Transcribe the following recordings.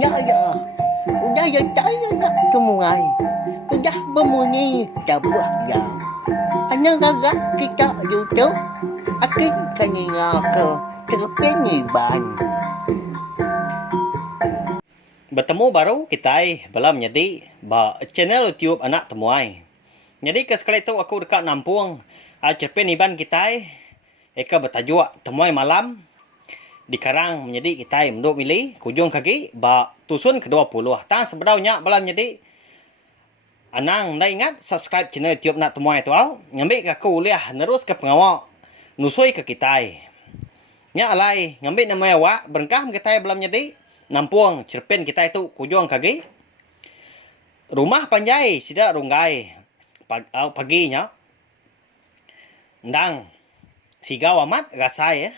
Ya, ya. Udah ya saya nak semulai. Sudah bermuni sebuah jam. Hanya gagak kita YouTube. Akin kanina ke terpeniban. Bertemu baru kita belum menjadi channel YouTube anak temuai. Jadi sekali itu aku dekat Nampung. Cerpeniban kita eka bertajuk temuai malam di Karang menjadi kita menduk milih kujung kaki tusun ke-20. Tang sebenarnya belum menjadi anang dah ingat subscribe channel YouTube nak temuai tu ngambil ke kuliah nerus ke pengawal nusui ke kita. Nya alai ngambil nama awak berengkah kita belum menjadi Nampung cerpen kita itu kujung kaki. Rumah panjai sida runggai paginya. Ndang sigaw amat rasai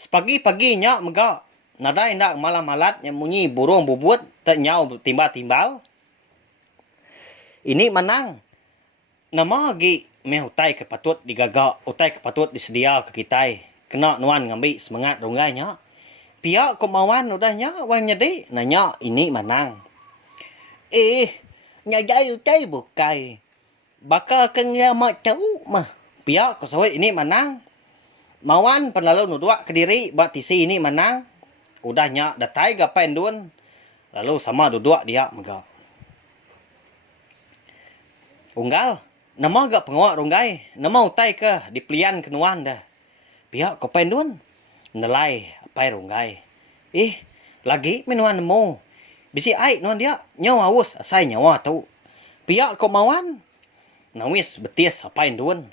Sepagi-paginya mega nadai ndak malam-malat yang munyi burung bubut tak nyau timbal-timbal. Ini menang. Nama lagi meh utai kepatut digagak, utai kepatut disedia ke kita. Kena nuan ngambil semangat runggainya. Pihak kemauan udahnya wan nyedi nanya ini menang. Nyajai utai bukai. Bakal kena mak tahu mah. Pihak kesawit ini menang. Mawan penlalu nudua ke diri buat tisi ini menang. Udahnya datai gapain dun. Lalu sama duduk dia mega. Unggal, nama agak pengawak runggai. Nama utai ke di pelian kenuan dah. Pihak gapain dun. Nelai apai runggai. Lagi minuan nemu. Bisi aik nuan dia nyawa awus asai nyawa tahu. Pihak kemawan. Nawis betis apain dun.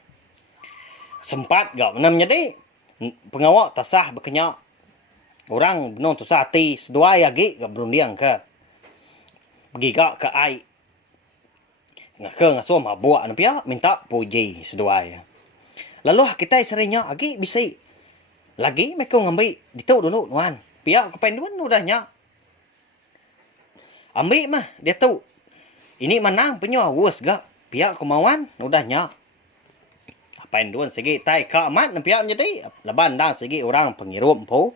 Sempat gak menam jadi pengawak tasah berkenyak. Orang benon tasah hati sedua lagi gak berundiang ke. Pergi gak ke aik. Ngake ngasuh mabuk nampiak minta puji sedua ya. Lalu kita seringnya lagi bisa lagi mereka ngambil dituk dulu nuan. Pihak kepain duan udahnya. Ambil mah dia tu. Ini menang punya awus gak. Pihak kemauan udahnya. Apain duan segi tai ka amat nampiak jadi. Laban dah segi orang pengirum po.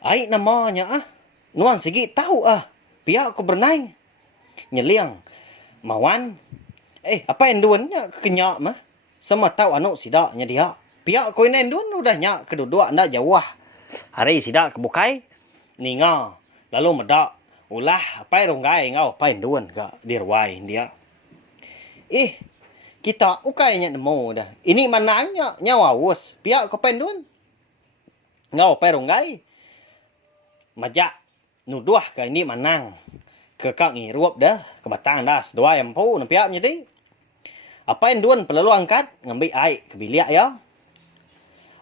Ai namanya nuan segi tahu pihak ku bernai. Nyeliang. Mawan. Apain duannya kenyak mah. Sama tahu anu sidaknya dia. Pihak ko inen dun udahnya kedua anda jauh. Hari sidak kebukai ninga lalu medak ulah apai ronggai ngau apain dun ka dirwai dia. Kita ukainya nemu dah. Ini mananya nyawa wus. Pihak ko apain dun. Ngau apai ronggai. Majak nuduh ka ini manang. Ke kang irup dah ke batang dah sedua yang po nampiak jadi. Apain dun perlu angkat ngambil air ke bilik ya.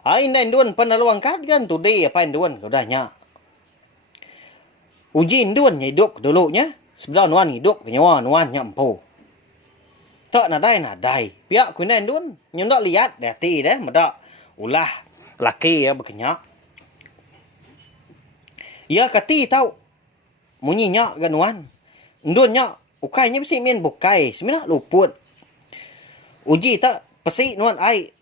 Ain dan dun perlu angkat kan today apain dun udahnya. Ujin dun hidup dulunya. Sebelah nuan hidup ke nyawa nuan nyampu. Tak nadai. Pihak kuinen dun nyundak lihat dati dah medak ulah laki ya berkenyak. Ya kati tahu. Munyinya kan nuan. Ndunnya ukainya mesti min bukai. Sebenarnya luput. Uji tak pesi nuan ai.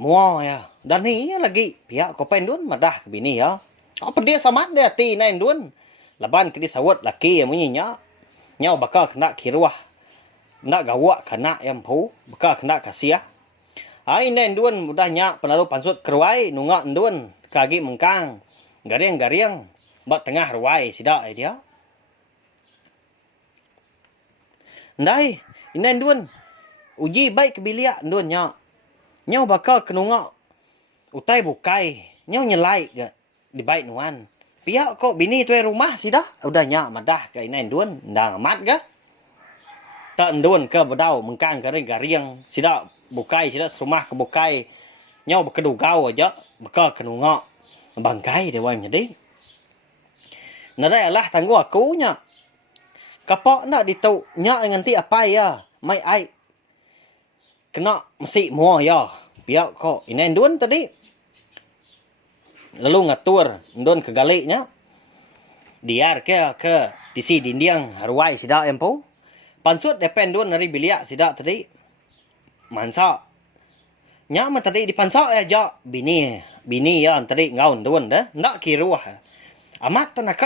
Mua ya. Dan ni lagi pihak kopen dun madah ke bini ya. Apa dia sama dia ti nain dun. Laban ke disawat laki yang munyinya. Nyau bakal kena kiruah. Nak gawak kena yang pu. Bakal kena kasih ya. Ai nain dun mudahnya penalu pansut keruai nungak dun. Kagi mengkang. Gariang-gariang. Bak tengah ruai sidak dia. Ndai. Inain dun. Uji baik kebiliak duanya. Nyau bakal kenungak. Utai bukai. Nyau nyelai ke. Di baik nuan. Pihak kok bini tu rumah sih dah. Udahnya madah ke inain dun. Ndang amat ke. Tak dun ke bedau. Mengkang garing-garing. Sida bukai. Sida serumah ke bukai. Nyau berkedugau aja. Bakal kenungak. Bangkai dia wang jadi. Nadai alah tangguh akunya. Kapak nak dituk. Nyak nganti apa ya. Mai ai. Kena mesti mua ya. Pihak kok inain dun tadi. Lalu ngatur dun ke galiknya. Diar ke tisi dindiang haruai sidak yang pun. Pansut depen dun dari biliak sidak tadi. Mansa. Nyak mah tadi dipansak aja bini ya tadi ngaun dun dah. Nak kiruah. Amat nak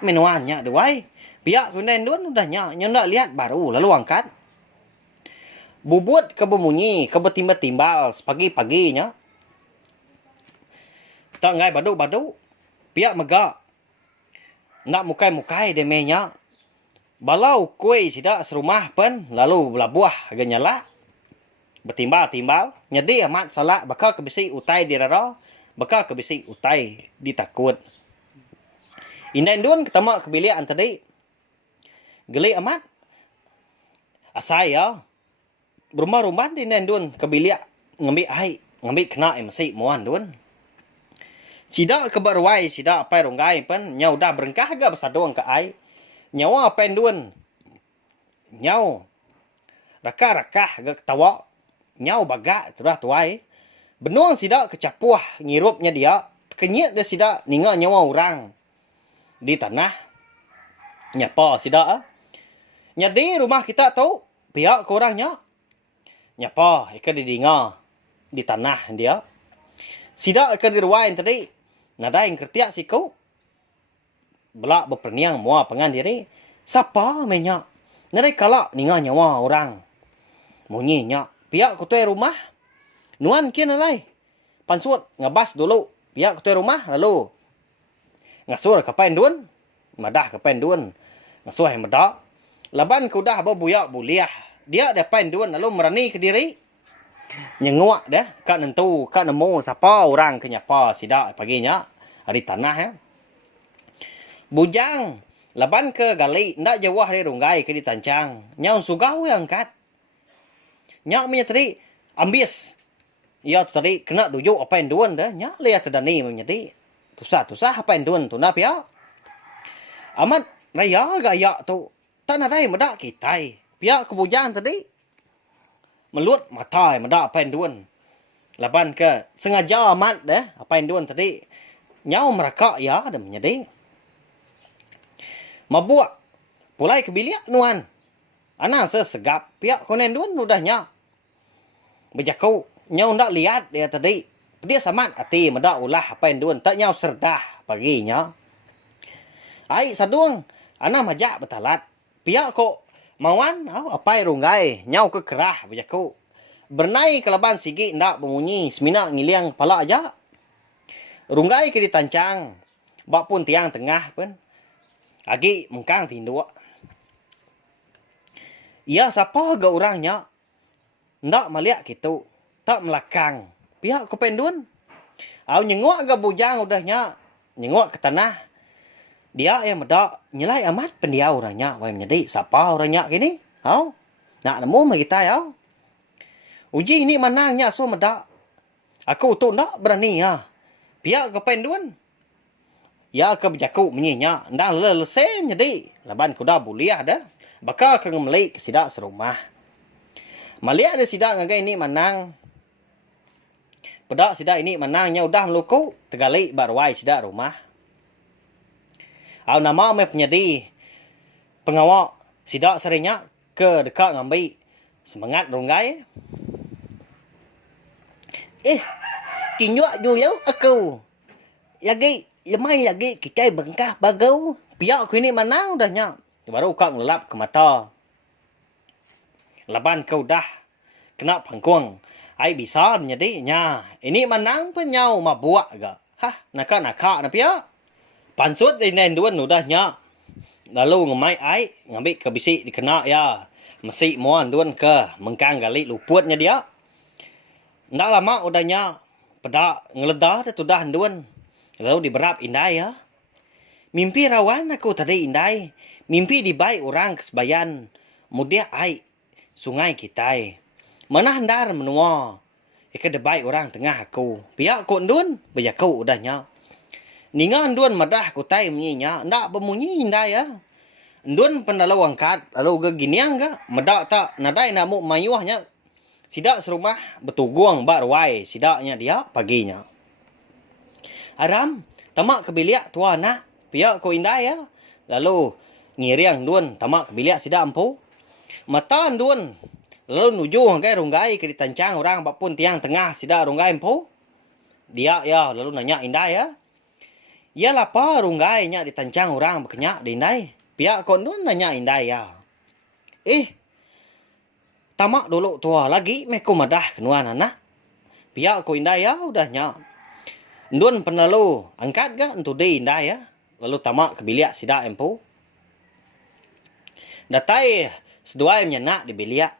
minuannya duai. Pihak kunen dun udah ndak lihat baru lalu angkat. Bubut ke bemunyi, ke betimbal-timbal pagi-paginya. Tak ngai badu-badu. Pihak megak. Nak mukai-mukai demenya. Balau kue sidak serumah pen lalu belabuah ganyala. Betimbal-timbal. Nyedi amat salak bakal kebisi utai dirara. Bakal kebisi utai ditakut. Inden dun ketama kebilian tadi. Geli amat. Asai ya. Rumah-rumah di nendun kebiliak ngambil air. Ngambil kena masih muan dun. Sidak kebarwai sidak apa ronggai pen. Nyau dah berengkah ga bersadong ke air. Nyawa pen dun. Nyau. Rakah-rakah ga ketawa. Nyau bagak sudah tuai. Benuang sidak kecapuah ngirupnya dia. Kenyit dia sidak ninggal nyawa orang. Di tanah. Nyapa sidak. Nyadi rumah kita tahu. Pihak korangnya. Nyapa. Ika didinga. Di tanah dia. Sidak ika diruain tadi. Nada yang kertiak siku. Belak berperniang mua pengan diri. Siapa menyak. Nada kalak ninggal nyawa orang. Munyi nyak. Pihak kutuai rumah. Nuan kena lai. Pansut ngabas dulu. Pihak kutuai rumah lalu. Ngasur kapain dun. Madah kapain dun. Ngasuh yang madah. Laban kudah berbuyak buliah. Dia dapain dun lalu merani ke diri. Nyenguak dah. Kak nentu. Kak nemu siapa orang kenyapa sidak paginya. Hari tanah ya. Bujang. Laban ke gali. Ndak jawah dari runggai ke ditancang. Nyau sugau yang angkat. Nyau punya tadi. Ambis. Ya tu tadi kena dujuk apa yang duan dah. Nyau lihat terdani menyedi. Tusah apa yang duan tu nap ya. Amat raya gaya tu. Tak nak rai medak kitai. Pihak kebujang tadi. Melut mata medak apa yang duan. Laban ke sengaja amat dah. Apa yang duan tadi. Nyau merakak ya dah menyedi. Mabuak. Pulai kebiliak nuan. Ana sesegap. Pihak konen duan udahnya. Berjakau. Nyau ndak lihat dia tadi. Dia samat hati medak ulah apa yang duan. Tak nyau serdah paginya. Ai saduang. Ana majak betalat. Pihak kok mawan. Apa yang runggai. Nyau ke kerah berjakau. Bernai kelaban sigi ndak bemunyi. Semina ngiliang kepala aja. Runggai ke ditancang. Bak pun tiang tengah pun. Agi mengkang tinduk. Ya siapa ga orangnya. Ndak melihat gitu. Tak melakang. Pihak ko pendun. Au nyengok ga bujang udahnya. Nyengok ke tanah. Dia yang medak nyelai amat pendiau orangnya. Wai menjadi siapa orangnya kini? Au. Nak nemu mah kita ya. Uji ini manangnya so medak. Aku tu ndak berani ya. Pihak ko pendun. Ya ke berjaku menyinya. Ndak lelesen jadi. Laban kuda buliah dah. Bakal ke ngemelik sidak serumah. Maliak ada sidak ngagai ini manang. Pedak sidak ini manangnya udah meluku. Tegalik barwai sidak rumah. Au nama me penyedi. Pengawak sidak seringnya ke dekat ngambil semangat ronggai. Tinjuk dulu aku. Lagi, lemai lagi kita bengkah bagau. Pihak aku ini manang udahnya. Baru kau ngelap ke mata. Laban kau dah kena pangkuang. Ai bisa jadi nya. Ini manang pun nyau mabuak ga. Hah, nakak-nakak na pia. Pansut ini duan udahnya. Lalu ngemai ai ngambil ke bisi dikena ya. Mesti muan duan ke mengkang gali luputnya dia. Ndak lama udahnya pedak ngeledah dah tudah duan. Lalu diberap indai ya. Mimpi rawan aku tadi indai. Mimpi dibaik orang kesebayan. Mudia ai sungai kita. Mana handar menua. Ika debaik orang tengah aku. Pihak aku ndun. Berjaku udahnya. Ningan ndun madah ku tai menyinya. Ndak bermunyi indai ya. Ndun pendalau angkat. Lalu geginiang ga. Madak tak nadai namu mayuahnya. Sidak serumah betuguang barwai. Sidaknya dia paginya. Aram. Tamak kebiliak tua anak. Pihak ku indai ya. Lalu ngiriang ndun. Tamak kebiliak sidak ampu. Mata ndun. Lalu nuju kai runggai ke ditancang orang bapun tiang tengah sida runggai empu. Dia ya lalu nanya indah ya. Ya lapar runggai nya ditancang orang berkenyak di indai. Pihak kon dun nanya indai ya. Tamak dulu tua lagi meko madah kenuan anak. Pihak ko indai ya udah nya. Ndun penalu angkat ga entu di indai ya. Lalu tamak ke biliak sida empu. Datai seduai menyenak di biliak.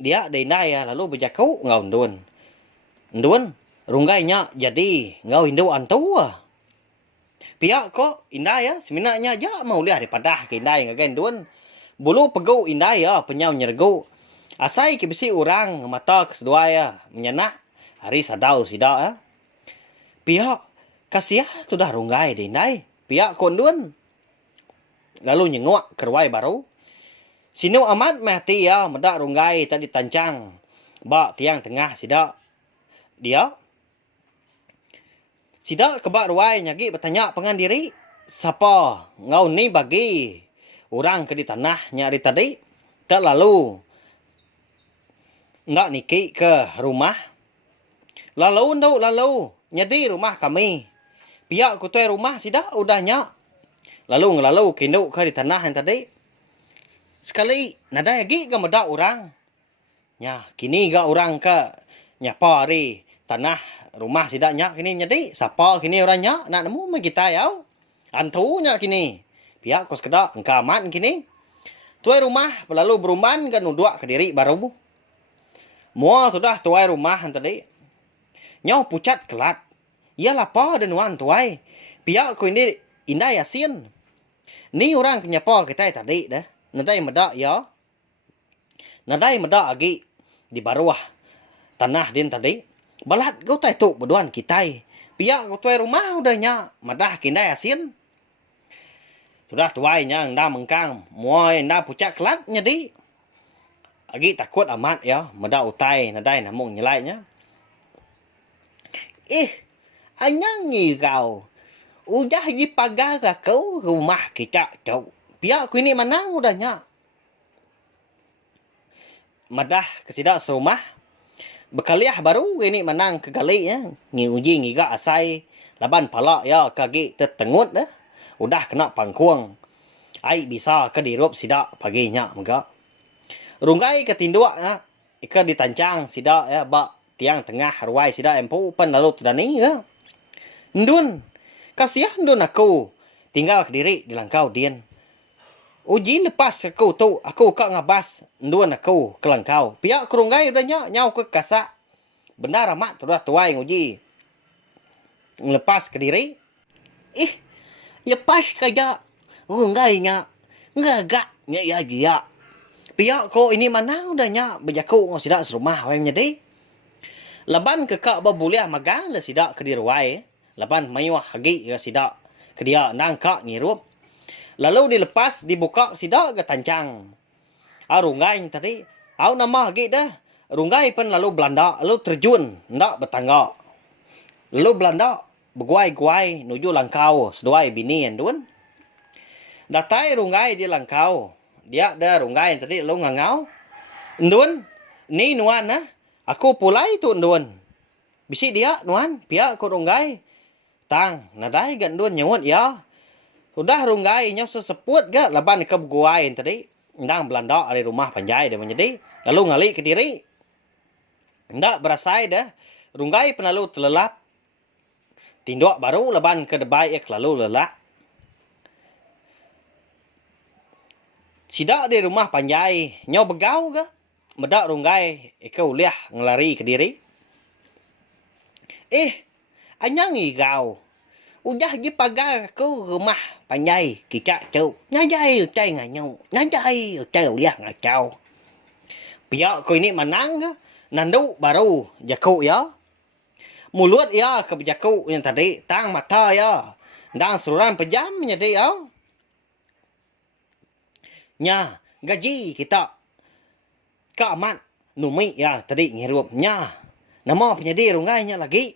Dia di indai ya lalu berjakau ngau ndun. Ndun runggainya jadi ngau hindu antua. Pihak ko indai ya seminaknya aja mau lihat daripada ke indai ngagen ndun. Bulu pegau indai ya penyau nyergu. Asai ke besi orang mata kesedua ya menyenak hari sadau sida ya. Pihak kasiah sudah runggai di indai. Pihak kondun. Lalu nyenguk kerwai baru. Sinu amat mati ya medak runggai tadi tancang. Bak tiang tengah sida. Dia sida kebak ruai nyagi bertanya pengan diri. Siapa ngau ni bagi orang ke di tanah nyari tadi. Tak lalu nak niki ke rumah. Lalu nyadi rumah kami. Pihak kutai rumah sida udahnya. Lalu ngelalu kinduk ke di tanah yang tadi. Sekali nada lagi ke medak orang. Ya, kini ga orang ke nyapa hari tanah rumah sidaknya kini nyadi. Siapa kini orangnya nak nemu me kita yau. Antunya kini. Pihak kos kedak engka aman kini. Tuai rumah lalu berumban ke nuduk ke diri baru. Mua sudah tuai rumah yang tadi. Nyau pucat kelat. Ya lapar dan wan tuai. Pihak ko ini indah yasin. Ni orang kenyapa kita tadi dah. Nadai medak ya. Nadai medak lagi di bawah tanah din tadi. Balat kau tai tuk berduan kita. Pihak kau tuai rumah udahnya madah kinda yasin. Sudah tuainya nda mengkang. Muai nda pucat kelat nyadi. Lagi takut amat ya. Medak utai nadai namung nyelainya. Anyangi kau. Udah di pagar kau rumah kita kau. Pihak ku ini menang udahnya. Madah kesidak serumah. Bekaliah baru ini menang ke gali ya. Ngi uji ngiga asai. Laban palak ya kaki tertengut dah. Udah kena pangkuang. Ai bisa ke dirup sidak paginya megak. Runggai ketinduk ya. Ika ditancang sidak ya. Bak tiang tengah ruai sidak empu. Pen lalu terdani ya. Ndun. Kasiah ndun aku. Tinggal ke diri di langkau dian. Uji lepas aku tu. Aku kak ngabas. Ndun aku ke langkau. Pihak kerunggai udahnya. Nyau ke kasak. Benar amat sudah tuai uji. Lepas ke diri. Lepas kaya. Runggainya. Ngagak. Ya dia. Pihak ko ini mana udahnya. Berjaku ngau sidak serumah. Wai menyedi. Laban ke kak babuliah magang. Le sidak ke diri wai. Laban mayuah hagi ke sidak. Ke dia nangkak ngirup. Lalu dilepas, dibuka sidak ke tancang. Runggai tadi. Nama hagi dah. Runggai pun lalu Belanda. Lalu terjun. Ndak bertangga. Lalu Belanda. Berguai-guai. Nuju langkau. Seduai bini yang dun. Datai runggai di langkau. Dia dah runggai tadi. Lalu ngangau. Ndun. Ni nuan nah. Aku pulai tu ndun. Bisi dia nuan. Pihak ku runggai. Tang. Nadai gandun nyewut ya. Sudah runggai nyau seseput ke laban ke berguai tadi. Ndang Belanda dari rumah panjai dia menjadi. Lalu ngali ke diri. Ndak berasai dah. Runggai penalu telelap. Tinduk baru laban ke debai ek lalu lelak. Sidak di rumah panjai. Nyau begau ke. Medak runggai. Ika uliah ngelari ke diri. Anyangi kau. Udah di pagar ke rumah panjai kita tu. Najai utai nganyau. Najai utai uliah ngacau. Pihak ko ini menang ke. Nandu baru jaku ya. Mulut ya ke jaku yang tadi. Tang mata ya. Dan suruhan pejam menjadi ya. Nya gaji kita. Keamat. Numi ya tadi ngirup. Nya. Nama penyedi rungainya lagi.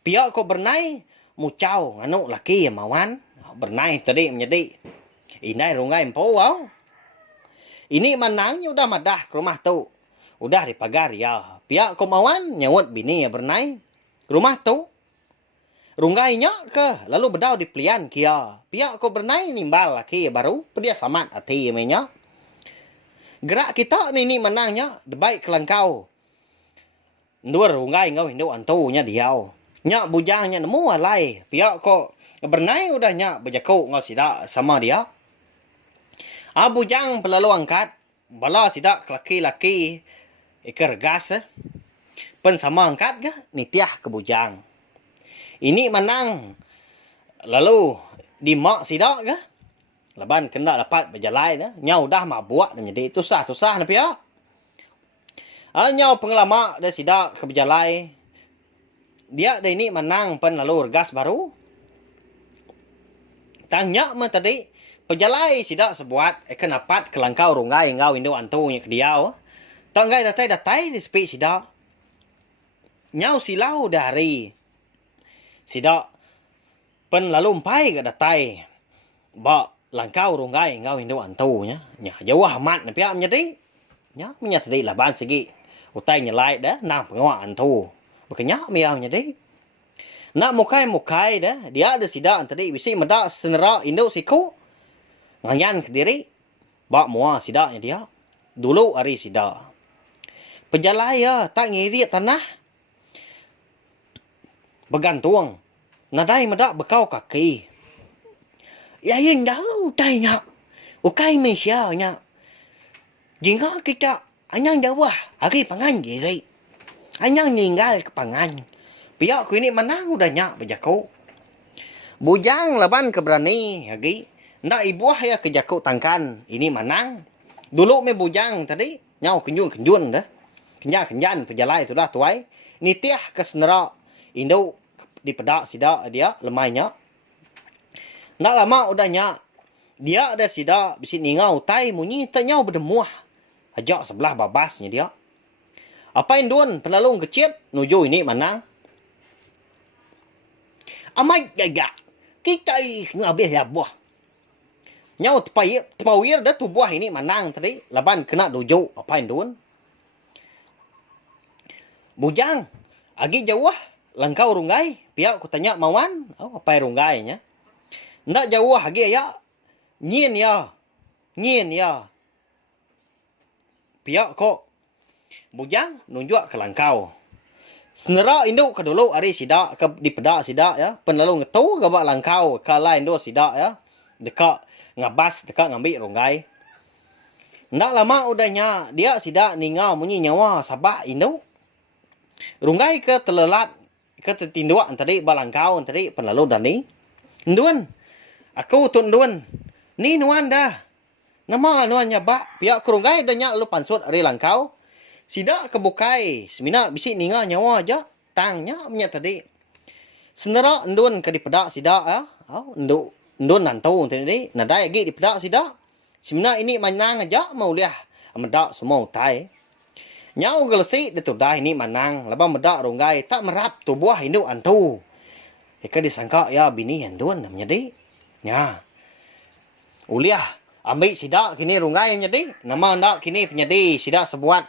Pihak ko bernai. Mucau nganu laki yang mawan. Bernai tadi menjadi. Ini rungai empu wow. Ini menangnya udah madah ke rumah tu. Udah dipagar ya. Pihak ko mawan nyawut bini ya bernai. Rumah tu. Runggainya ke lalu bedau di pelian kia. Pihak ko bernai nimbal laki baru pedia samat hati menya. Gerak kita ni menangnya debai kelangkau. Ndur runggai ngau hindu antunya diau. Nyak bujangnya nemu alai. Pihak ko bernai udah nyak berjakau ngau sidak sama dia. Bujang pelalu angkat. Bala sidak laki-laki iker gas. Pen sama angkat ke nitiah ke bujang. Ini menang. Lalu dimak sidak ke. Laban kena dapat berjalai dah. Nyau dah mabuk dan jadi susah na pihak. Nyau pengalamak dah sidak ke berjalai. Dia dah ini menang pen lalu gas baru. Tanya me tadi berjalai sidak sebuat akan dapat kelangkau runggai ngau indu antunya ke diau. Tanggai datai di sepi sidak. Nyau silau dari sidak pen lalu empai ke datai ba langkau runggai ngau hindu antunya nya jauh amat na pihak menjadi nya menyatadi laban segi utai nyelai dah nang pengawak antu bekenya miang jadi nak mukai dah dia ada sidak tadi bisi medak senera induk siku ngayan ke diri ba mua sidaknya dia dulu hari sidak pejalaya tak ngiri tanah bergantung nadai medak bekau kaki. Ya yang dah utai nak. Ukai Malaysia nak. Jika kita anyang jawah hari pangan diri. Anyang ninggal ke pangan. Pihak ku ini menang udah nyak berjakau. Bujang laban keberani lagi. Ndak ibuah ya kejakau tangkan. Ini menang. Dulu me bujang tadi nyau kenjun dah. Kenyan pejalai tu dah tuai. Ini tiah ke senera Indo di pedak sidak dia lemainya. Nak lama udah nyak. Dia ada sidak bisi ningau tai munyi tanyau berdemuah. Ajak sebelah babasnya dia. Apa yang duan pelalung kecil nuju ini menang. Amai jaga. Kita ngabih ya buah. Nyau tepawir dah tu buah ini menang tadi. Laban kena nuju apa yang duan. Bujang. Agi jauh langkau runggai. Pihak ku tanya mawan. Apa yang runggainya. Ndak jauh lagi ya. Nyin ya. Pihak kok. Bujang nunjuk ke langkau. Senera induk ke dulu hari sidak. Ke di pedak sidak ya. Penlalu ngetu ke bak langkau. Ke lain dua sidak ya. Dekat ngabas. Dekat ngambil runggai. Ndak lama udahnya. Dia sidak ningau munyi nyawa sabak induk. Runggai ke telelat. Ke tertinduk tadi bak langkau tadi penlalu dan ni. Nduan. Aku tunduan. Ni nuan dah. Nama nuan nyabak. Pihak kerunggai dah nyak lu pansut hari langkau. Sidak kebukai. Semina bisi ninga nyawa aja. Tangnya menyak tadi. Senera nduan ke di pedak sidak ya. Nduan nantu tadi. Nadai lagi di pedak sidak. Semina ini menang aja mau liah. Medak semua utai. Nyau gelesi ditudai ini menang. Labang medak runggai. Tak merap tubuh hindu antu. Ika disangka ya bini yang duan menjadi. Ya. Uliah ambil sidak kini rungai menjadi. Nama ndak kini menjadi sidak sebuat.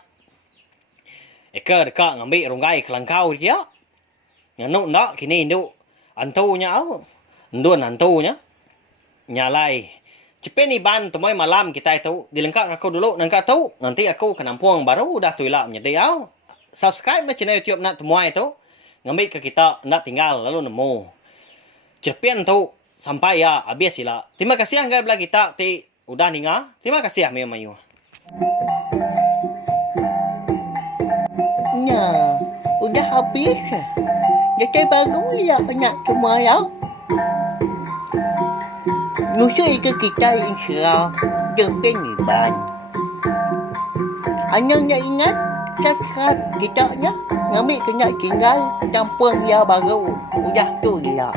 Eka dekat ngambil rungai kelangkau dia. Nyanuk ndak kini induk antunya au. Nduan antunya. Nyalai. Cepen iban temoy malam kita itu. Dilengkap aku dulu nangka tu. Nanti aku ke Nampuang baru dah tuilak menjadi au. Subscribe na channel YouTube nak temuai tu. Ngambil ke kita ndak tinggal lalu nemu. Cepen tu sampai ya habis sila. Terima kasih anggai belah kita ti udah ninga. Terima kasih Amir Mayu. Nah, udah habis. Jadi baru ya nak semua ya. Nusul ke kita insya Jepin iban. Anaknya ingat subscribe kita nya. Ngambil kena tinggal campur ya baru. Udah tu dia.